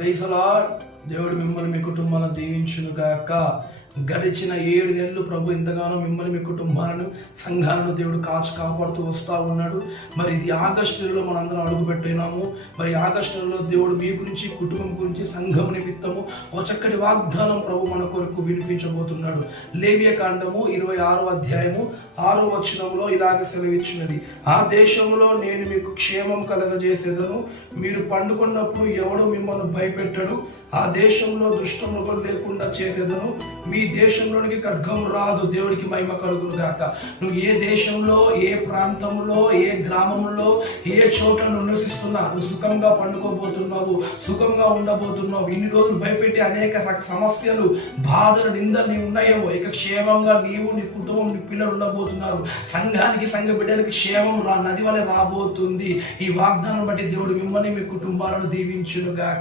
Praise the lord. దేవుడు మిమ్మల్ని మీ కుటుంబాలను దీవించును గాక. గడిచిన 7 నెలలు ప్రభు ఎంతగానో మిమ్మల్ని మీ కుటుంబాలను సంఘాలను దేవుడు కాపాడుతూ వస్తూ ఉన్నాడు. మరి ఇది ఆగస్టు నెలలో మనందరం అడుగు పెట్టినాము. మరి ఆగస్టు నెలలో దేవుడు మీ గురించి, కుటుంబం గురించి, సంఘం నిమిత్తము ఒక చక్కటి వాగ్దానం ప్రభు మన కొరకు వినిపించబోతున్నాడు. లేవియ కాండము 26వ అధ్యాయము 6వ వచనంలో ఇలాగ సెలవిచ్చినది: ఆ దేశంలో నేను మీకు క్షేమం కలగజేసేదను, మీరు పండుకున్నప్పుడు ఎవడు మిమ్మల్ని భయపెట్టడు. ఆ దేశంలో దుష్టమృగం లేకుండా చేసేదను, మీ దేశంలోనికి ఖడ్గం రాదు. దేవుడికి మహిమ కలుగును గాక. నువ్వు ఏ దేశంలో, ఏ ప్రాంతంలో, ఏ గ్రామంలో, ఏ చోట నువ్వు నివసిస్తున్నా, నువ్వు సుఖంగా పండుకోబోతున్నావు, సుఖంగా ఉండబోతున్నావు. ఇన్ని రోజులు భయపెట్టి అనేక సమస్యలు, బాధలు, నిందలు నీవు ఉన్నాయేమో, ఇక క్షేమంగా నీవు, నీ కుటుంబం, నీ పిల్లలు ఉండబోతున్నారు. సంఘానికి, సంఘ బిడ్డలకి క్షేమం నది వలె రాబోతుంది. ఈ వాగ్దానం బట్టి దేవుడు మిమ్మల్ని, మీ కుటుంబాలను దీవించును గాక.